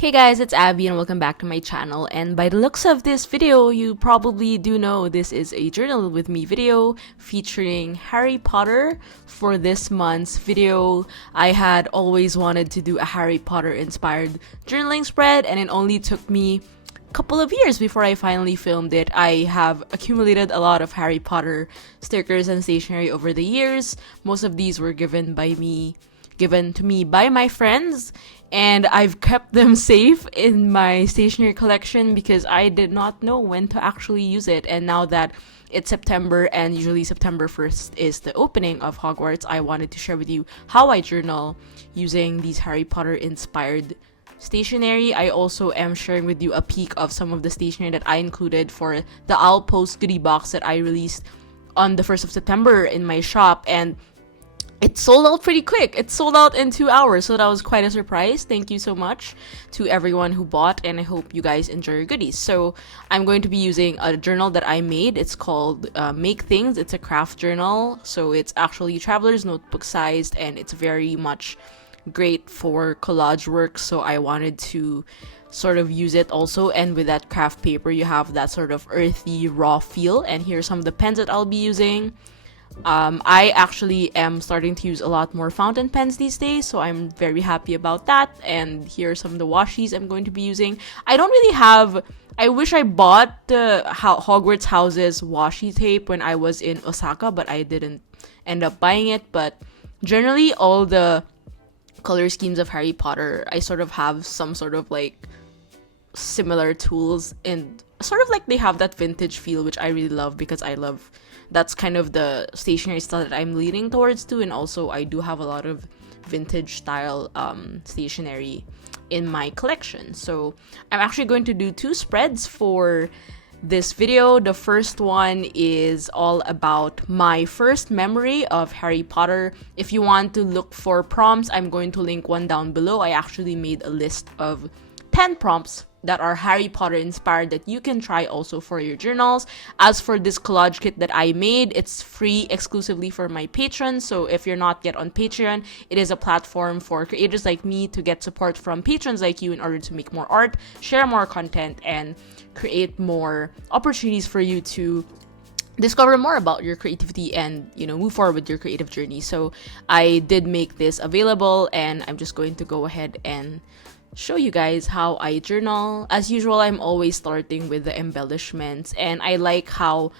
Hey guys, it's Abby and welcome back to my channel. And by the looks of this video, you probably do know this is a journal with me video featuring Harry Potter. For this month's video, I had always wanted to do a Harry Potter inspired journaling spread, and it only took me a couple of years before I finally filmed it. I have accumulated a lot of Harry Potter stickers and stationery over the years. Most of these were given to me by my friends, and I've kept them safe in my stationery collection because I did not know when to actually use it. And now that it's September, and usually September 1st is the opening of Hogwarts, I wanted to share with you how I journal using these Harry Potter inspired stationery. I also am sharing with you a peek of some of the stationery that I included for the Owl Post goodie box that I released on the 1st of September in my shop, and it sold out pretty quick. It sold out in 2 hours, so that was quite a surprise. Thank you so much to everyone who bought, and I hope you guys enjoy your goodies. So I'm going to be using a journal that I made. It's called Make Things. It's a craft journal, so it's actually traveler's notebook sized, and it's very much great for collage work, so I wanted to sort of use it also. And with that craft paper, you have that sort of earthy, raw feel. And here's some of the pens that I'll be using. I actually am starting to use a lot more fountain pens these days, so I'm very happy about that. And here are some of the washies I'm going to be using. I wish I bought the Hogwarts Houses washi tape when I was in Osaka, but I didn't end up buying it. But generally, all the color schemes of Harry Potter, I sort of have some sort of like similar tools, and sort of like they have that vintage feel, which I really love because that's kind of the stationery style that I'm leaning towards too. And also I do have a lot of vintage style stationery in my collection. So I'm actually going to do 2 spreads for this video. The first one is all about my first memory of Harry Potter. If you want to look for prompts, I'm going to link one down below. I actually made a list of 10 prompts that are Harry Potter inspired that you can try also for your journals. As for this collage kit that I made, it's free exclusively for my patrons. So if you're not yet on Patreon, it is a platform for creators like me to get support from patrons like you in order to make more art, share more content, and create more opportunities for you to discover more about your creativity and, move forward with your creative journey. So I did make this available, and I'm just going to go ahead and show you guys how I journal. As usual, I'm always starting with the embellishments, and I like how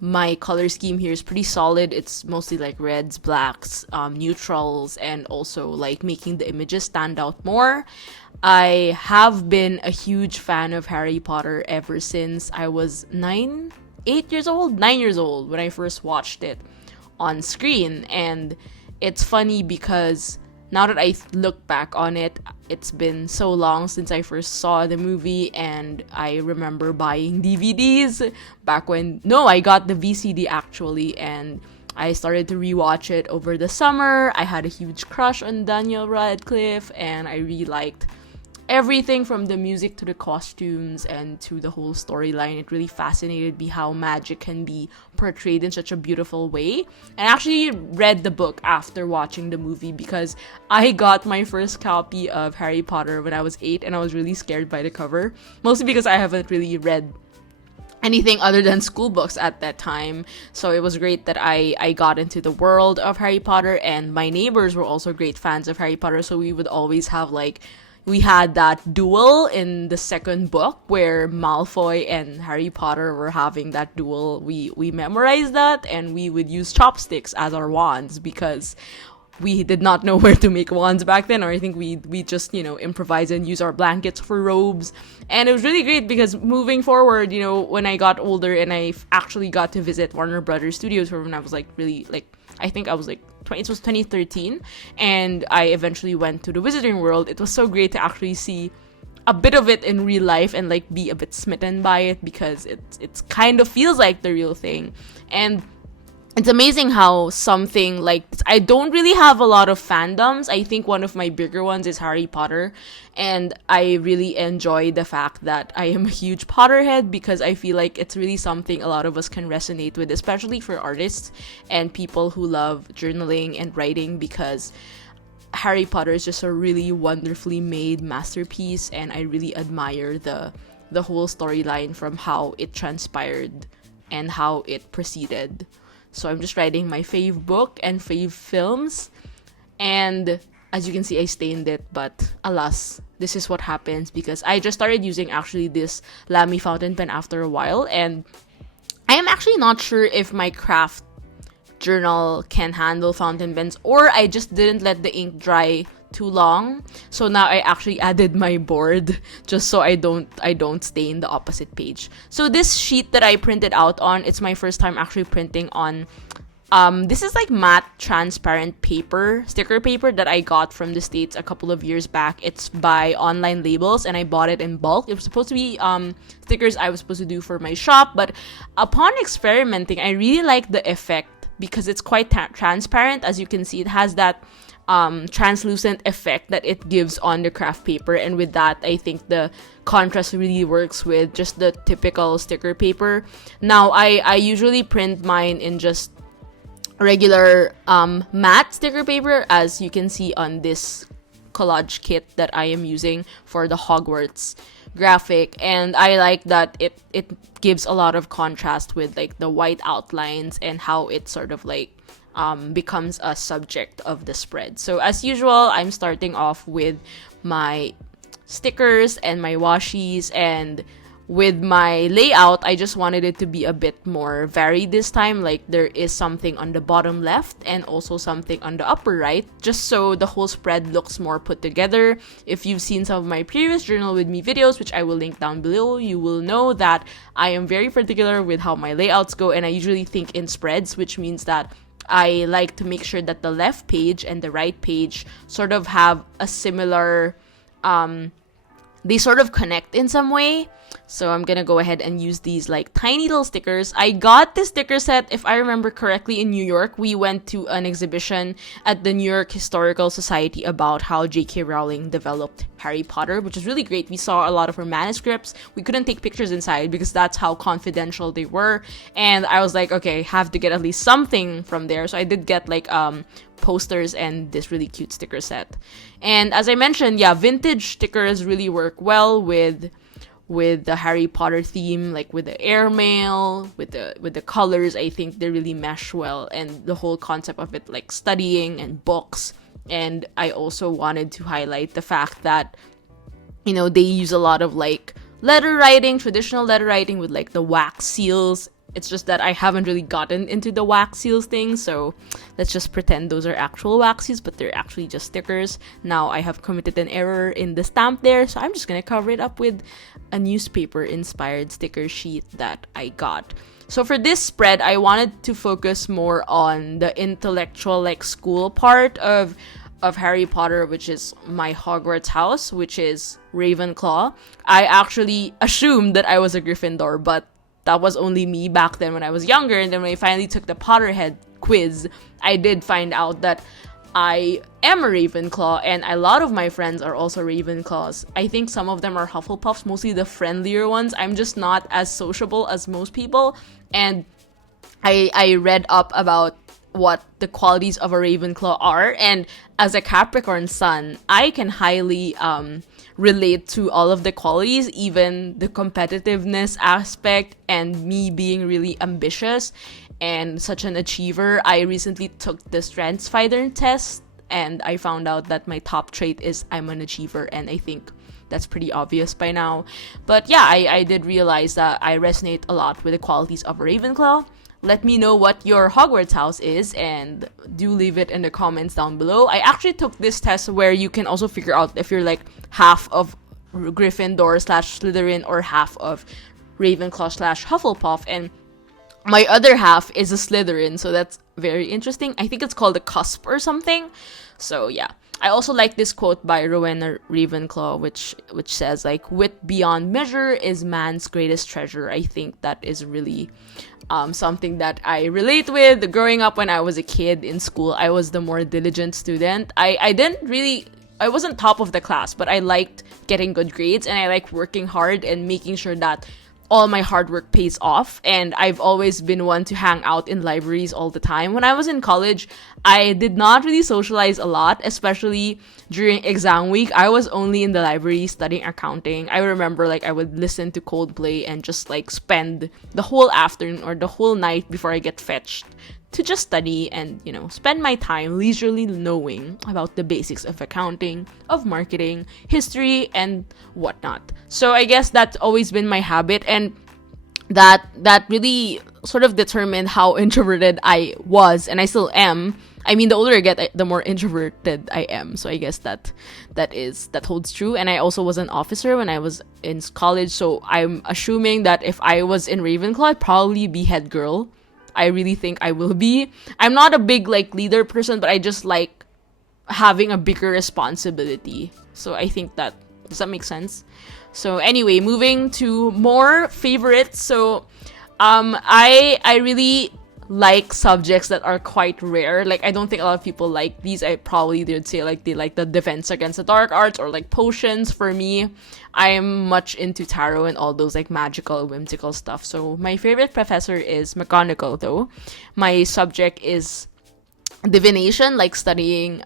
my color scheme here is pretty solid. It's mostly like reds, blacks, neutrals, and also like making the images stand out more. I have been a huge fan of Harry Potter ever since I was 9 years old when I first watched it on screen. And it's funny because now that I look back on it, it's been so long since I first saw the movie, and I remember buying DVDs back when... No, I got the VCD actually, and I started to rewatch it over the summer. I had a huge crush on Daniel Radcliffe, and I really liked everything from the music to the costumes and to the whole storyline. It really fascinated me how magic can be portrayed in such a beautiful way. And I actually read the book after watching the movie because I got my first copy of Harry Potter when I was 8, and I was really scared by the cover, mostly because I haven't really read anything other than school books at that time. So it was great that I got into the world of Harry Potter, and my neighbors were also great fans of Harry Potter, so we would always have we had that duel in the second book where Malfoy and Harry Potter were having that duel. We memorized that, and we would use chopsticks as our wands because we did not know where to make wands back then, or I think we just, improvise and use our blankets for robes. And it was really great because moving forward, when I got older and I actually got to visit Warner Brothers Studios when I was I think I was it was 2013, and I eventually went to the Wizarding World. It was so great to actually see a bit of it in real life and be a bit smitten by it because it's kind of feels like the real thing. And it's amazing how something like I don't really have a lot of fandoms. I think one of my bigger ones is Harry Potter, and I really enjoy the fact that I am a huge Potterhead because I feel like it's really something a lot of us can resonate with, especially for artists and people who love journaling and writing, because Harry Potter is just a really wonderfully made masterpiece, and I really admire the whole storyline from how it transpired and how it proceeded. So I'm just writing my fave book and fave films, and as you can see, I stained it, but alas, this is what happens because I just started using actually this Lamy fountain pen after a while, and I am actually not sure if my craft journal can handle fountain pens, or I just didn't let the ink dry too long. So now I actually added my board just so I don't stain the opposite page. So this sheet that I printed out on, it's my first time actually printing on this is like matte transparent paper, sticker paper that I got from the States a couple of years back. It's by Online Labels, and I bought it in bulk. It was supposed to be stickers I was supposed to do for my shop, but upon experimenting, I really like the effect because it's quite transparent. As you can see, it has that translucent effect that it gives on the craft paper, and with that, I think the contrast really works with just the typical sticker paper. Now, I usually print mine in just regular matte sticker paper, as you can see on this collage kit that I am using for the Hogwarts graphic, and I like that it gives a lot of contrast with like the white outlines and how it sort of like becomes a subject of the spread. So as usual, I'm starting off with my stickers and my washies, and with my layout, I just wanted it to be a bit more varied this time. Like there is something on the bottom left and also something on the upper right, just so the whole spread looks more put together. If you've seen some of my previous Journal With Me videos, which I will link down below, you will know that I am very particular with how my layouts go, and I usually think in spreads, which means that I like to make sure that the left page and the right page sort of have a similar, they sort of connect in some way. So I'm gonna go ahead and use these like tiny little stickers. I got this sticker set, if I remember correctly, in New York. We went to an exhibition at the New York Historical Society about how J.K. Rowling developed Harry Potter, which is really great. We saw a lot of her manuscripts. We couldn't take pictures inside because that's how confidential they were. And I was like, okay, have to get at least something from there. So I did get like posters and this really cute sticker set. And as I mentioned, yeah, vintage stickers really work well with the Harry Potter theme, like with the airmail, with the colors. I think they really mesh well, and the whole concept of it, like studying and books. And I also wanted to highlight the fact that, you know, they use a lot of like letter writing, traditional letter writing with like the wax seals. It's just that I haven't really gotten into the wax seals thing, so let's just pretend those are actual wax seals, but they're actually just stickers. Now I have committed an error in the stamp there, so I'm just gonna cover it up with a newspaper-inspired sticker sheet that I got. So for this spread, I wanted to focus more on the intellectual, like school part of Harry Potter, which is my Hogwarts house, which is Ravenclaw. I actually assumed that I was a Gryffindor, but that was only me back then when I was younger. And then when I finally took the Potterhead quiz, I did find out that I am a Ravenclaw, and a lot of my friends are also Ravenclaws. I think some of them are Hufflepuffs, mostly the friendlier ones. I'm just not as sociable as most people, and I read up about what the qualities of a Ravenclaw are, and as a Capricorn sun, I can highly relate to all of the qualities, even the competitiveness aspect and me being really ambitious and such an achiever. I recently took the StrengthsFinder test, and I found out that my top trait is I'm an achiever, and I think that's pretty obvious by now. But yeah, I did realize that I resonate a lot with the qualities of a Ravenclaw. Let me know what your Hogwarts house is, and do leave it in the comments down below. I actually took this test where you can also figure out if you're like half of Gryffindor / Slytherin or half of Ravenclaw / Hufflepuff, and my other half is a Slytherin, so that's very interesting. I think it's called the cusp or something. So yeah. I also like this quote by Rowena Ravenclaw, which says like, "Wit beyond measure is man's greatest treasure." I think that is really something that I relate with. Growing up when I was a kid in school, I was the more diligent student. I wasn't top of the class, but I liked getting good grades, and I liked working hard and making sure that all my hard work pays off, and I've always been one to hang out in libraries all the time. When I was in college, I did not really socialize a lot, especially during exam week. I was only in the library studying accounting. I remember like I would listen to Coldplay and just like spend the whole afternoon or the whole night before I get fetched to just study and, you know, spend my time leisurely knowing about the basics of accounting, of marketing, history, and whatnot. So I guess that's always been my habit, and that really sort of determined how introverted I was, and I still am. I mean, the older I get, the more introverted I am. So I guess that holds true. And I also was an officer when I was in college, so I'm assuming that if I was in Ravenclaw, I'd probably be head girl. I really think I will be. I'm not a big like leader person, but I just like having a bigger responsibility. So I think that, does that make sense? So anyway, moving to more favorites. So I really like subjects that are quite rare. Like, I don't think a lot of people like these. I probably would say like they like the Defense Against the Dark Arts or like potions. For me, I am much into tarot and all those like magical, whimsical stuff. So my favorite professor is McGonagall, though. My subject is divination, like studying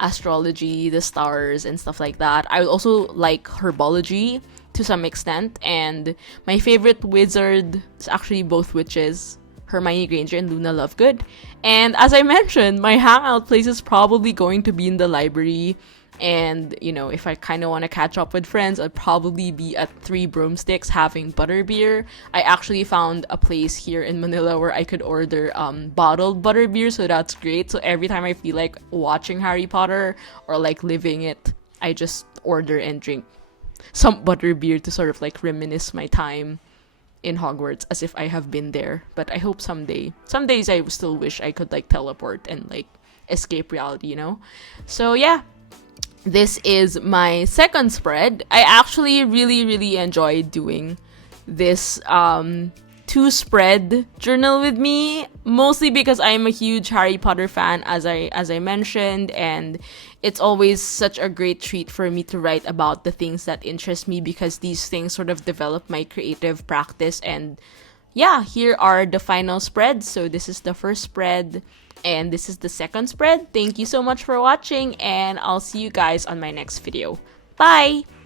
astrology, the stars, and stuff like that. I also like herbology to some extent, and my favorite wizard is actually both witches, Hermione Granger and Luna Lovegood. And as I mentioned, my hangout place is probably going to be in the library. And, you know, if I kind of want to catch up with friends, I'd probably be at Three Broomsticks having butterbeer. I actually found a place here in Manila where I could order bottled butterbeer, so that's great. So every time I feel like watching Harry Potter or like living it, I just order and drink some butterbeer to sort of like reminisce my time in Hogwarts as if I have been there. But I hope someday, some days I still wish I could like teleport and like escape reality, you know? So yeah, this is my second spread. I actually really enjoyed doing this two spread journal with me, mostly because I'm a huge Harry Potter fan, as I mentioned, and it's always such a great treat for me to write about the things that interest me, because these things sort of develop my creative practice. And yeah, here are the final spreads. So this is the first spread and this is the second spread. Thank you so much for watching, and I'll see you guys on my next video. Bye!